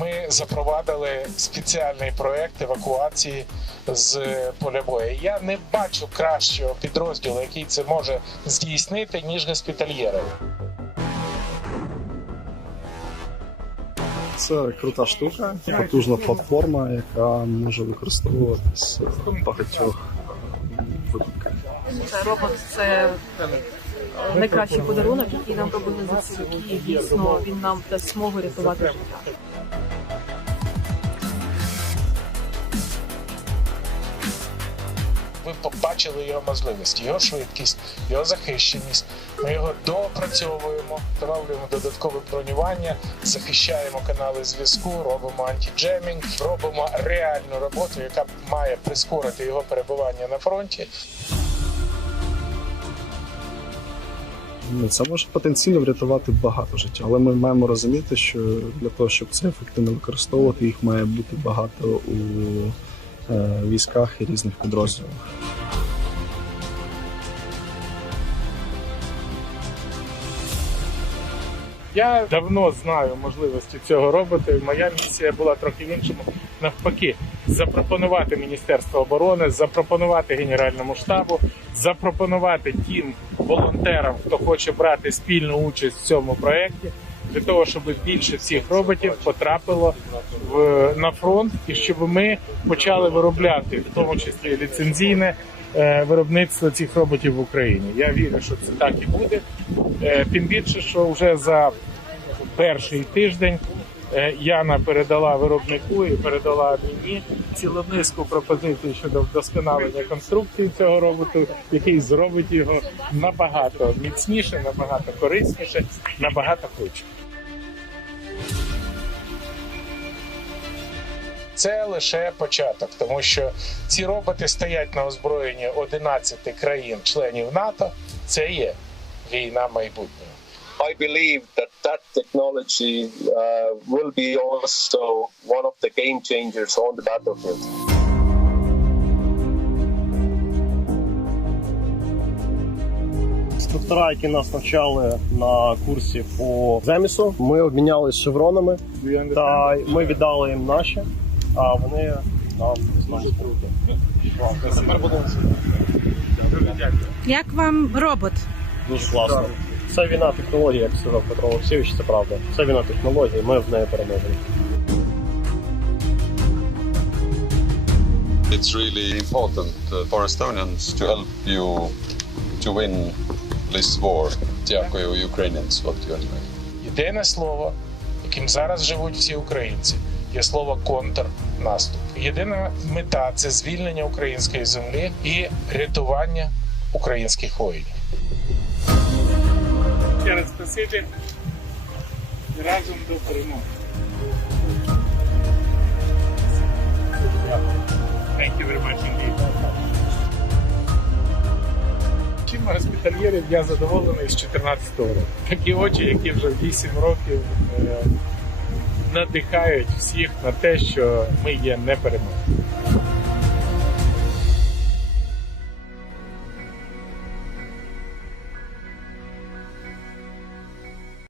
Ми запровадили спеціальний проект евакуації з поля бою. Я не бачу кращого підрозділу, який це може здійснити, ніж госпітальєри. Це крута штука, потужна платформа, яка може використовуватись в багатьох е. Це робот це найкращий подарунок, який нам робили за ці роки. І дійсно він нам дасть змогу рятувати життя. Ви побачили його можливості, його швидкість, його захищеність. Ми його доопрацьовуємо, встановлюємо додаткове бронювання, захищаємо канали зв'язку, робимо антиджемінг, робимо реальну роботу, яка має прискорити його перебування на фронті. Ну, Це може потенційно врятувати багато життя, але ми маємо розуміти, що для того, щоб це ефективно використовувати, їх має бути багато у військах і різних підрозділах. Я давно знаю можливості цього робота. і Моя місія була трохи в іншому. Навпаки, запропонувати Міністерству оборони, запропонувати Генеральному штабу, запропонувати тим волонтерам, хто хоче брати спільну участь в цьому проєкті, для того, щоб більше цих роботів потрапило в на фронт, і щоб ми почали виробляти, в тому числі ліцензійне е, виробництво цих роботів в Україні. Я вірю, що це так і буде. Е, Тим більше, що вже за перший тиждень е, Яна передала виробнику і передала мені цілу низку пропозицій щодо вдосконалення конструкції цього роботу, який зробить його набагато міцніше, набагато корисніше, набагато швидше. Це лише початок, тому що ці роботи стоять на озброєнні 11 країн-членів НАТО. Це є війна майбутнього. I believe that that technology uh, will be also one of the game changers on the battlefield. Інструктора, які нас навчали на курсі по земісу, ми обмінялись шевронами, та ми віддали їм наші, а вони нам наші. Як вам робот? Дуже класно. Це війна технології, як сказав Петро Олексійович, це правда. Це війна технології, ми в неї переможемо. It's really important uh, for Estonians to help you to win this war. Дякую, Ukrainians, what you are doing. Єдине слово, яким зараз живуть всі українці, є слово контрнаступ. Єдина мета це звільнення української землі і рятування українських воїнів. Разом до перемоги. Thank you. Чим госпітальєрів я задоволений з 14 року. Такі очі, які вже 8 років е, надихають всіх на те, що ми є непереможні.